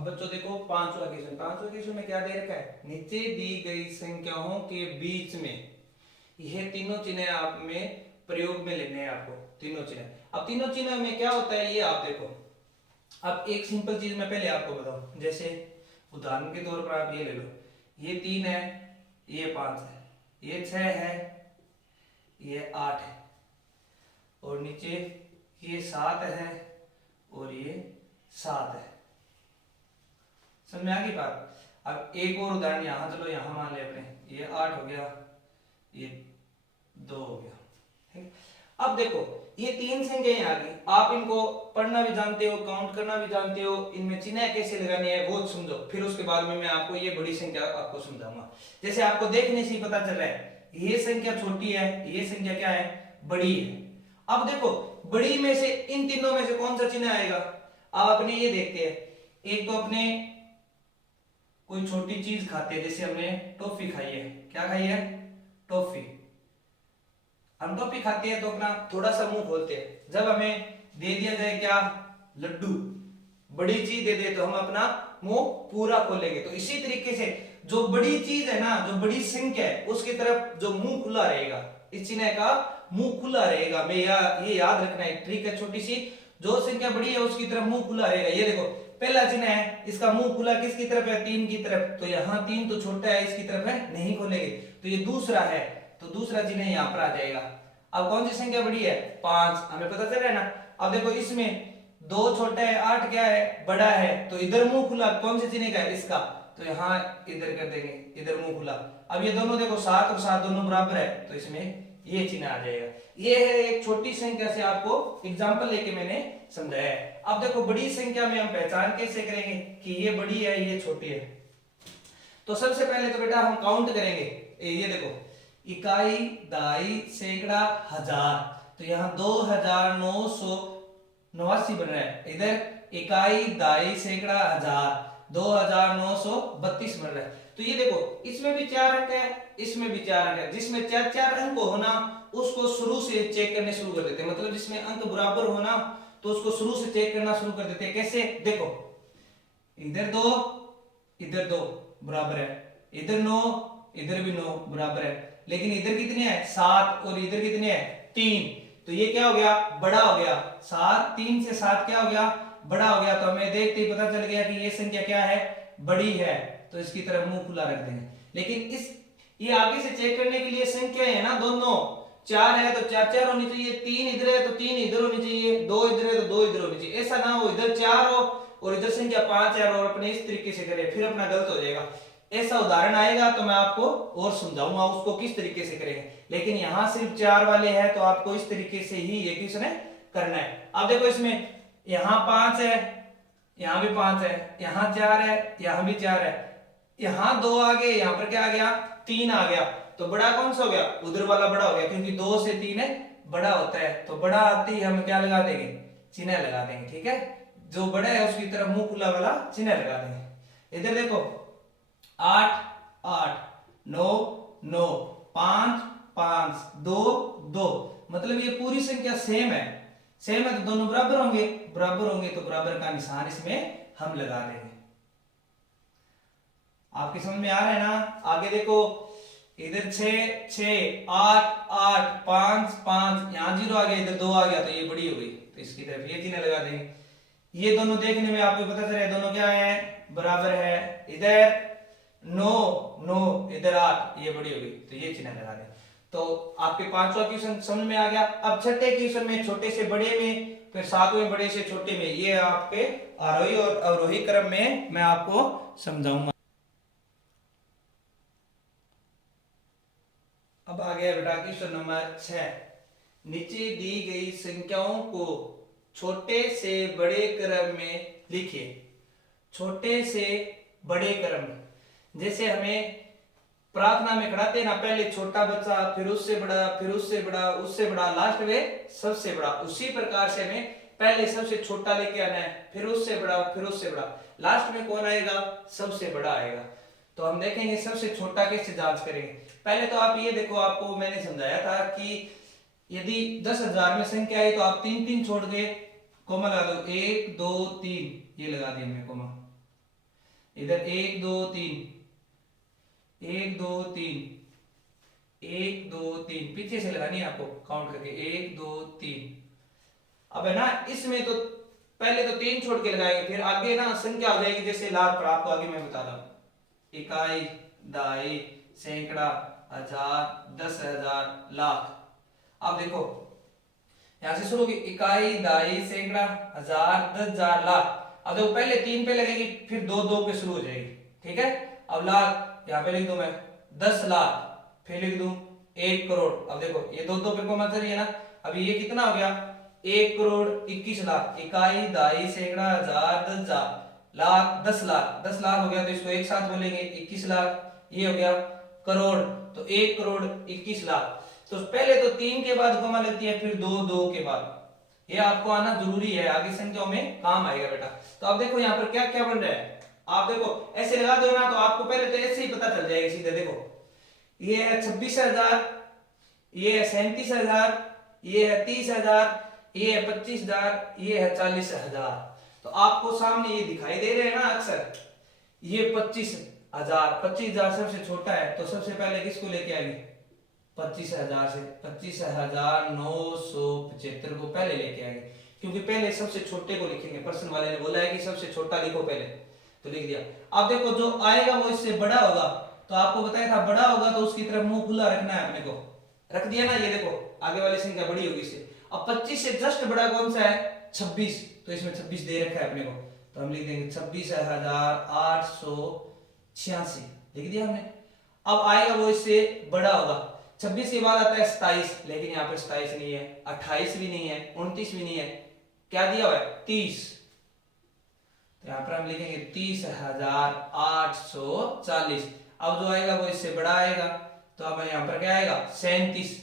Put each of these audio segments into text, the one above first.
अब बच्चों देखो पांचवा क्वेश्चन में क्या दे रखा है, नीचे दी गई संख्याओं के बीच में यह तीनों चिन्ह आप में प्रयोग में लेने हैं आपको तीनों चिन्ह। अब तीनों चिन्ह में क्या होता है ये आप देखो। अब एक सिंपल चीज मैं पहले आपको बताऊं, जैसे उदाहरण के तौर पर आप ये ले लो, ये 3 है, ये 5 है, ये 6 है, ये 8 है, और नीचे ये 7 है और ये 7 है। समझ में आ गई बात। अब एक और उदाहरण यहां, चलो यहां मान ले अपने, ये 8 हो गया, ये 2 हो गया, ठीक। अब देखो ये तीन संख्याएं आ गई, आप इनको पढ़ना भी जानते हो, काउंट करना भी जानते हो, इनमें चिन्ह कैसे लगाने हैं वो समझो, फिर उसके बाद में मैं आपको ये बड़ी संख्या आपको समझाऊंगा। जैसे आपको देखने से ही पता चल रहा है ये संख्या छोटी है, ये संख्या क्या है, बड़ी है। अब देखो बड़ी में से इन तीनों में से कौन सा चिन्ह आएगा, आप अपने ये देखते हैं, एक तो अपने कोई छोटी चीज खाते हैं, जैसे हमने टॉफी खाई है, क्या खाई है, टॉफी। हम टॉफी खाते हैं तो अपना थोड़ा सा मुंह खोलते हैं, जब हमें दे दिया जाए क्या, लड्डू, बड़ी चीज दे दे तो हम अपना मुंह पूरा खोलेंगे। तो इसी तरीके से जो बड़ी चीज है ना, जो बड़ी संख्या है, उसकी तरफ जो मुंह खुला रहेगा, इस चिन्ह का मुंह खुला रहेगा। मैं ये याद रखना है, ट्रिक है छोटी सी, जो संख्या बड़ी है उसकी तरफ मुंह खुला रहेगा। ये देखो पहला चिन्ह है, इसका मुंह खुला किसकी तरफ है, 3 की तरफ, तो यहाँ 3 तो छोटा है, इसकी तरफ है, नहीं खोलेंगे। तो ये दूसरा है, तो दूसरा चिन्ह यहाँ पर आ जाएगा। अब कौन सी संख्या बड़ी है, 5, हमें पता चल रहा है ना। अब देखो इसमें 2 छोटा है, 8 क्या है, बड़ा है, तो इधर मुंह खुला कौन से चिन्ह का है, इसका, तो यहाँ इधर कर देंगे, इधर मुंह खुला। अब ये दोनों देखो 7 और 7 दोनों बराबर है, तो इसमें ये चिन्ह आ जाएगा। ये है एक छोटी संख्या से आपको एग्जांपल लेके मैंने समझाया है। अब देखो बड़ी संख्या में हम पहचान कैसे करेंगे कि ये बड़ी है ये छोटी है। तो सबसे पहले तो बेटा हम काउंट करेंगे, ये देखो इकाई, दाई, सैकड़ा, हजार, तो यहाँ 2989 बन रहा है। इधर इकाई, दाई, सैकड़ा, हजार 2932 बन रहा है। तो ये देखो इसमें भी 4 अंक है, इसमें भी 4 अंक है। जिसमें 4 अंक होना उसको शुरू से चेक करने शुरू कर देते हैं, मतलब जिसमें अंक बराबर होना तो उसको शुरू से चेक करना शुरू कर देते हैं। कैसे, देखो इधर 2 बराबर है, इधर 9, इधर भी 9 बराबर है, लेकिन इधर कितने हैं, 7, और इधर कितने हैं, 3। तो ये क्या हो गया, बड़ा हो गया, 7, 3 से 7 क्या हो गया, बड़ा हो गया। तो हमें देखते ही पता चल गया कि ये संख्या क्या है, बड़ी है, तो इसकी तरफ मुंह खुला रख देंगे। लेकिन ये आगे से चेक करने के लिए संख्या है ना, दोनों 4 है तो 4 होनी चाहिए, 3 इधर है तो 3 इधर होनी चाहिए, 2 इधर है तो 2 इधर होनी चाहिए। ऐसा ना हो इधर 4 हो और इधर संख्या 5 है और अपने इस तरीके से करें, फिर अपना गलत हो जाएगा। ऐसा उदाहरण आएगा तो मैं आपको और समझाऊंगा उसको किस तरीके से करेंगे, लेकिन यहाँ सिर्फ 4 वाले हैं तो आपको इस तरीके से ही ये क्वेश्चन करना है। अब देखो इसमें यहाँ 5 है, यहाँ भी 5 है, यहाँ 4 है, यहाँ भी 4 है, यहाँ 2 आ गए, यहाँ पर क्या आ गया, 3 आ गया। तो बड़ा कौन सा हो गया, उधर वाला बड़ा हो गया, क्योंकि 2 से 3 बड़ा होता है। तो बड़ा आते ही हम क्या लगा देंगे, चिन्ह लगा देंगे, ठीक है। जो बड़ा है उसकी तरफ मुंह खुला वाला चिन्ह लगा देंगे। इधर देखो 8 8 9 9 5 5 2 2, मतलब ये पूरी संख्या सेम है, तो दोनों बराबर होंगे, तो बराबर का निशान इसमें हम लगा देंगे। आपकी समझ में आ रहा है ना। आगे देखो इधर 6 6 8 8 5 5, यहाँ 0 आ गया, इधर 2 आ गया, तो ये बड़ी हो गई, तो इसकी तरफ ये चिन्ह लगा देंगे। ये दोनों देखने में आपको पता चल रहा है दोनों क्या है, बराबर है। इधर 9 9, इधर 8, ये बड़ी हो गई, तो ये चिन्ह लगा दें। तो आपके 5वां क्वेश्चन समझ में आ गया। अब छठे क्वेश्चन में छोटे से बड़े में, फिर 7वें बड़े से छोटे में, ये आपके आरोही और अवरोही क्रम में मैं आपको समझाऊंगा। अब आ गया बेटा क्वेश्चन नंबर 6, नीचे दी गई संख्याओं को छोटे से बड़े क्रम में लिखिए। छोटे से बड़े क्रम, जैसे हमें प्रार्थना में खड़ाते ना, पहले छोटा बच्चा, फिर उससे बड़ा, फिर उससे बड़ा, उससे बड़ा, लास्ट में सबसे बड़ा। उसी प्रकार से हमें पहले सबसे छोटा लेके आना है, फिर उससे बड़ा, फिर उससे बड़ा, लास्ट में कौन आएगा, सबसे बड़ा आएगा। तो हम देखेंगे सबसे छोटा कैसे जांच करेंगे। पहले तो आप ये देखो, आपको मैंने समझाया था कि यदि 10,000 में संख्या है तो आप 3 3 छोड़ के कोमा लगा दो, 1 2 3, ये लगा दिया हमने कोमा। इधर 1 2 3, 1 2 3, 1 2 3, पीछे से लगानी है आपको काउंट करके 1 2 3। अब है ना इसमें तो पहले तो 3 छोड़ के लगाएंगे, फिर आगे ना संख्या हो जाएगी जैसे लाख, पर आपको आगे मैं बता रहा हूं। इकाई, दहाई, सैकड़ा, हजार, 10,000, लाख। अब देखो यहां से शुरू होगी, इकाई, दहाई, सैकड़ा, हजार, 10,000, लाख। अब देखो पहले 3 पे लगेगी, फिर 2 2 पे शुरू हो जाएगी, ठीक है। अब लाख यहां पे लिख दूं मैं 10 लाख, फिर लिख दूं 1 करोड़। अब देखो ये 2 2 पे को मत है ना, अभी ये कितना हो गया 1 करोड़ 21 लाख। इकाई, दहाई, सैकड़ा, हजार, 10,000, लाख, 10 लाख, 10 लाख हो गया तो इसको एक साथ बोलेंगे 21 लाख। ये हो गया करोड़, तो 1 करोड़ 21 लाख। तो पहले तो 3 के बाद कॉमा लगती है, फिर 2 2 के बाद। ये आपको आना जरूरी है, आगे संख्याओं में काम आएगा बेटा। तो अब देखो यहाँ पर क्या क्या बन रहा है, आप देखो ऐसे लगा दो ना तो आपको पहले तो ऐसे ही पता चल जाएगा सीधे। देखो ये है 26,000, ये है 37,000, ये है 30,000, ये है 25,000, ये है 40,000। तो आपको सामने ये दिखाई दे रहे हैं ना अक्सर, ये 25,000, 25,000 सबसे छोटा है, तो सबसे पहले किसको लेके आएंगे 25,000 से 25,975 को पहले लेके आएंगे, क्योंकि पहले सबसे छोटे को लिखेंगे। पर्सन वाले ने बोला है कि सबसे छोटा लिखो पहले, तो लिख दिया। अब देखो जो आएगा वो इससे बड़ा होगा, तो आपको बताया था बड़ा होगा तो उसकी तरफ मुंह खुला रखना है अपने को, रख दिया ना। ये देखो आगे वाली संख्या बड़ी होगी इससे। अब 25 से जस्ट बड़ा कौन सा है 26, तो इसमें 26 दे रखा है अपने को, तो हम लिख देंगे 26,886, लिख दिया हमने। अब आएगा वो इससे बड़ा होगा, 26 के बाद आता है 27, लेकिन यहाँ पे 27 नहीं है, 28 भी नहीं है, 29 भी नहीं है, क्या दिया हुआ है 30। तो यहाँ पर हम लिखेंगे 30,840। अब जो आएगा वो इससे बड़ा आएगा, तो अब यहाँ पर क्या आएगा 37,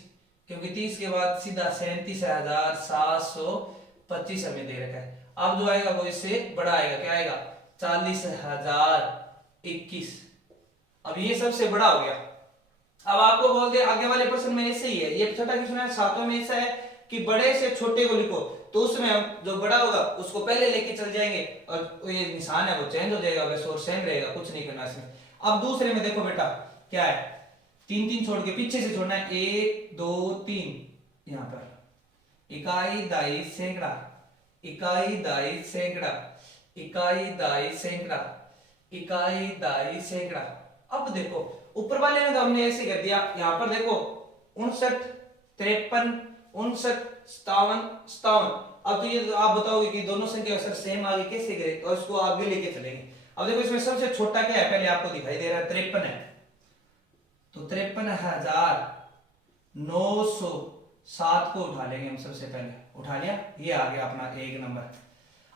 क्योंकि 30 के बाद सीधा 37,725 हमें दे रखा है। अब जो आएगा वो इससे बड़ा आएगा, क्या आएगा 40,021। अब ये सबसे बड़ा हो गया। अब आपको बोल दे आगे वाले प्रश्न में ऐसे ही है, ये छठा क्वेश्चन है, सातों में ऐसा है कि बड़े से छोटे को लिखो, तो उसमें हम जो बड़ा होगा उसको पहले लेके चल जाएंगे, और ये निशान है वो चेंज हो जाएगा, वैसे और सेम रहेगा, कुछ नहीं करना इसमें। अब दूसरे में देखो बेटा क्या है, 3 3 छोड़ के पीछे से छोड़ना है, 1 2 3, यहाँ पर इकाई, दहाई, सैकड़ा, इकाई, दहाई, सैकड़ा, इकाई, दहाई, सैकड़ा, इकाई, दहाई, सैकड़ा। अब देखो ऊपर वाले में तो हमने ऐसे कर दिया, यहां पर देखो 59 53 59 57 57। अब तो ये आप बताओगे कि दोनों संख्या सर सेम आगे कैसे गए, तो इसको आगे लेके चलेंगे। अब देखो इसमें सबसे छोटा क्या है, पहले आपको दिखाई दे रहा है 53 है, तो 53,907 को उठा लेंगे हम, सबसे पहले उठा लिया, ये आ गया अपना 1 नंबर।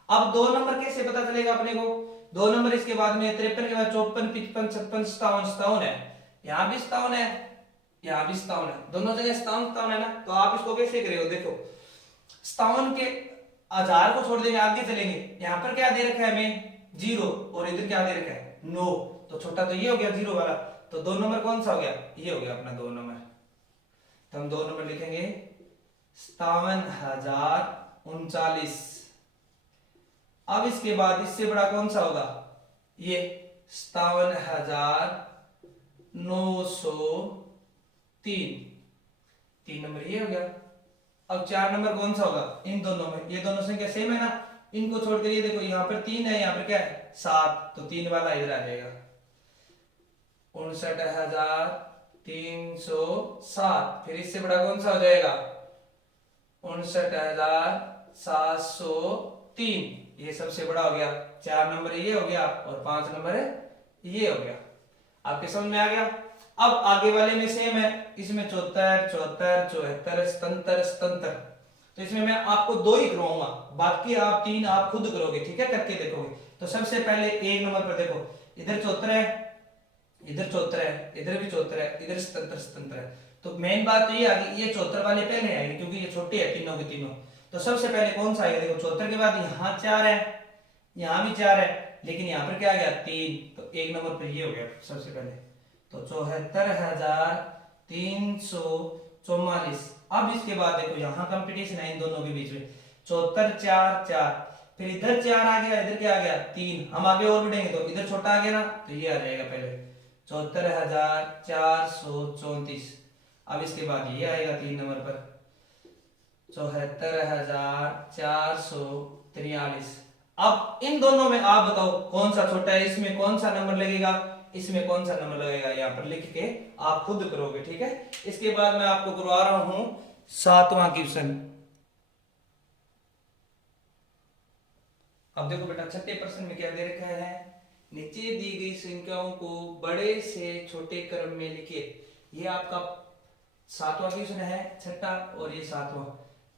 अब 2 नंबर कैसे पता चलेगा अपने को, 2 नंबर इसके बाद में 53 के बाद 54 55 56 57 57 है, यहां भी 57 है, यहां भी 57 है, दोनों जगह 57 57 है ना। तो आप इसको कैसे करेंगे, देखो 57 के 1000 को छोड़ देंगे, आगे चलेंगे, यहां पर क्या दे रखा है हमें 0, और इधर क्या दे रखा है 9, तो छोटा तो ये हो गया 0 वाला, तो 2 नंबर कौन सा हो गया, ये हो गया अपना 2 नंबर। तो हम 2 नंबर लिखेंगे 57,039। अब इसके बाद इससे बड़ा कौन सा होगा, ये 57,903, 3 नंबर ये हो गया। अब 4 नंबर कौन सा होगा, इन दोनों में, ये दोनों संख्या सेम है ना, इनको छोड़कर ये देखो यहाँ पर 3 है, यहाँ पर क्या है 7, तो 3 वाला इधर आ जाएगा 59,307। फिर इससे बड़ा कौन सा हो जाएगा 59,703, ये सबसे बड़ा हो गया। 4 नंबर ये हो गया और 5 नंबर ये हो गया। आपके समझ में आ गया। अब आगे वाले में सेम है, इसमें 74 74 74 77 77, तो इसमें मैं आपको 2 ही करवाऊंगा, बाकी आप 3 आप खुद करोगे, ठीक है, करके देखोगे। तो सबसे पहले 1 नंबर पर देखो, इधर 74 है, इधर 74 है, इधर भी 74 है, इधर 77 77 है। तो मेन बात तो ये आ गई, ये 74 वाले पहले आएंगे क्योंकि ये छोटे हैं तीनों के तीनों। तो सबसे पहले कौन सा आएगा, देखो 74 के बाद यहाँ 4 है, यहाँ भी 4 है, लेकिन यहाँ पर क्या आ गया 3, तो 1 नंबर पर ये हो गया सबसे पहले, तो 74,344। अब इसके बाद देखो यहाँ कंपटीशन है इन दोनों के बीच में, 74 4 4, फिर इधर 4 आ गया, इधर क्या आ गया 3। हम आगे और बढ़ेंगे तो इधर छोटा आ गया ना, तो ये आ जाएगा पहले 74,434। अब इसके बाद ये आएगा 3 नंबर पर 74,443। अब इन दोनों में आप बताओ कौन सा छोटा है, इसमें कौन सा नंबर लगेगा, इसमें कौन सा नंबर लगेगा, यहाँ पर लिख के आप खुद करोगे, ठीक है। इसके बाद मैं आपको करवा रहा हूं 7वां क्वेश्चन। अब देखो बेटा, छठे प्रश्न में क्या दे रखा है, नीचे दी गई संख्याओं को बड़े से छोटे क्रम में लिखिए। ये आपका 7वां क्वेश्चन है, छठा और ये 7वां।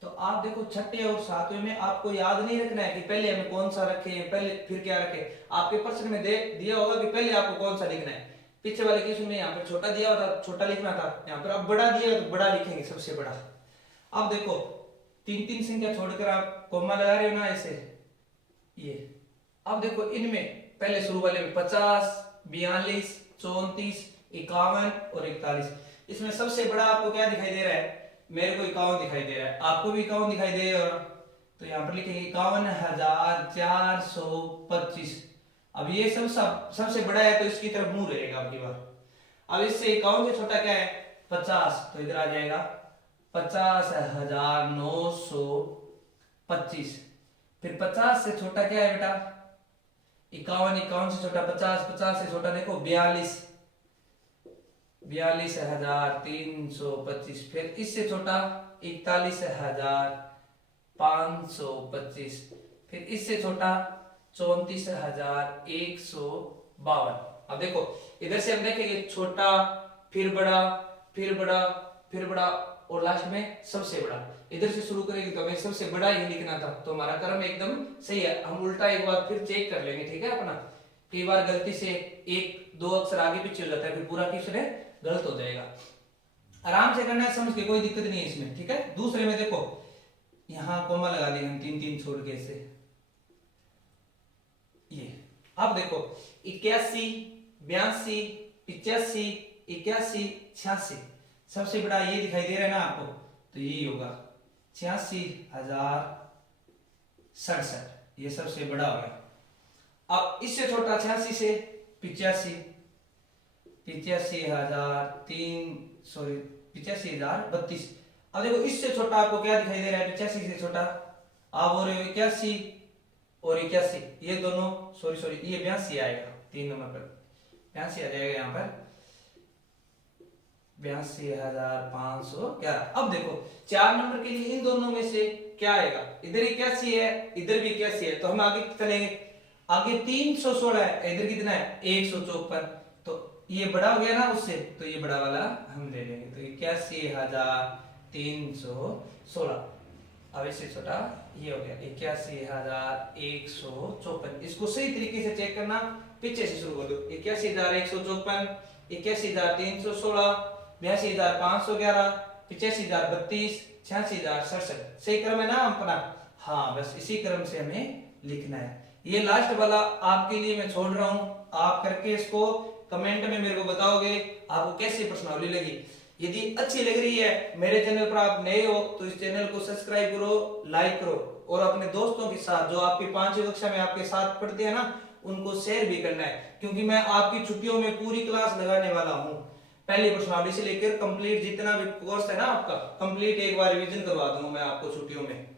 तो आप देखो छठे और 7वें में आपको याद नहीं रखना है कि पहले हमें कौन सा रखे, पहले फिर क्या रखे। आपके प्रश्न में दिया होगा कि पहले आपको कौन सा लिखना है। पीछे वाले क्वेश्चन में यहाँ पर छोटा दिया हुआ था, छोटा लिखना था, यहाँ पर अब बड़ा दिया है तो बड़ा लिखेंगे, सबसे बड़ा। अब देखो 3-3 संख्या छोड़कर आप कॉमा लगा रहे हो ना ऐसे, ये। अब देखो इनमें पहले शुरू वाले में 50, 42, 34, 51 और 41। इसमें सबसे बड़ा आपको क्या दिखाई दे रहा है, मेरे को 51 दिखाई दे रहा है, आपको भी 51 दिखाई देगा। तो यहाँ पर लिखेंगे 51,425। अब ये सबसे बड़ा है तो इसकी तरफ मुंह रहेगा आपकी बार। अब इससे 51 से छोटा क्या है 50, तो इधर आ जाएगा 50,925। फिर 50 से छोटा क्या है बेटा 51, 51 से छोटा 50, 50 से छोटा देखो 42, 42,325। फिर इससे छोटा 41,525। फिर इससे छोटा 34,152। अब देखो इधर से हम देखेंगे छोटा, फिर बड़ा, फिर बड़ा, फिर बड़ा और लास्ट में सबसे बड़ा। इधर से शुरू करेंगे तो हमें सबसे बड़ा ही लिखना था, तो हमारा क्रम एकदम सही है। हम उल्टा एक बार फिर चेक कर लेंगे, ठीक है अपना। कई बार गलती से 1-2 अक्षर आगे पीछे हो जाता है, फिर पूरा क्वेश्चन गलत हो जाएगा। आराम से करना है, समझ के, कोई दिक्कत नहीं है इसमें, ठीक है। दूसरे में देखो यहां कोमा लगा देंगे हम 3-3 छोड़ के ऐसे, ये। अब देखो 81, 82, 85, 81, 86। सबसे बड़ा ये दिखाई दे रहा है ना आपको, तो यही होगा 86,067, ये सबसे बड़ा हो गया। अब इससे छोटा 86 से 85, 85,032। अब देखो इससे छोटा आपको क्या दिखाई दे रहा है 85 से छोटा, आप और 81 और 81, ये दोनों सॉरी ये 82 आएगा 3 नंबर पर, 82 आ जाएगा यहाँ पर 82,511। अब देखो 4 नंबर के लिए इन दोनों में से क्या आएगा, इधर 81 है, इधर भी 81 है, तो हम आगे चलेंगे। आगे 316 है, इधर कितना है 154, तो ये बड़ा हो गया ना उससे, तो ये बड़ा वाला हम ले लेंगे, तो 81,316। अब इससे छोटा ये हो गया 81,154। इसको सही तरीके से चेक करना, पीछे से शुरू कर दो। 81,154, 81,316, 82,511, 85,032, 86,067। सही क्रम है ना अपना? हाँ, बस इसी क्रम से हमें लिखना है। ये लास्ट वाला आपके लिए मैं छोड़ रहा हूं, आप करके इसको कमेंट में मेरे को बताओगे आपको कैसी प्रश्नावली लगी। यदि अच्छी लग रही है, मेरे चैनल पर आप नए हो तो इस चैनल को सब्सक्राइब करो, लाइक करो, और अपने दोस्तों के साथ जो आपकी 5वीं कक्षा में आपके साथ पढ़ते हैं ना, उनको शेयर भी करना है, क्योंकि मैं आपकी छुट्टियों में पूरी क्लास लगाने वाला हूँ। पहली प्रश्नावली से लेकर कंप्लीट जितना भी कोर्स है ना आपका, कंप्लीट एक बार रिवीजन करवा दूंगा मैं आपको छुट्टियों में।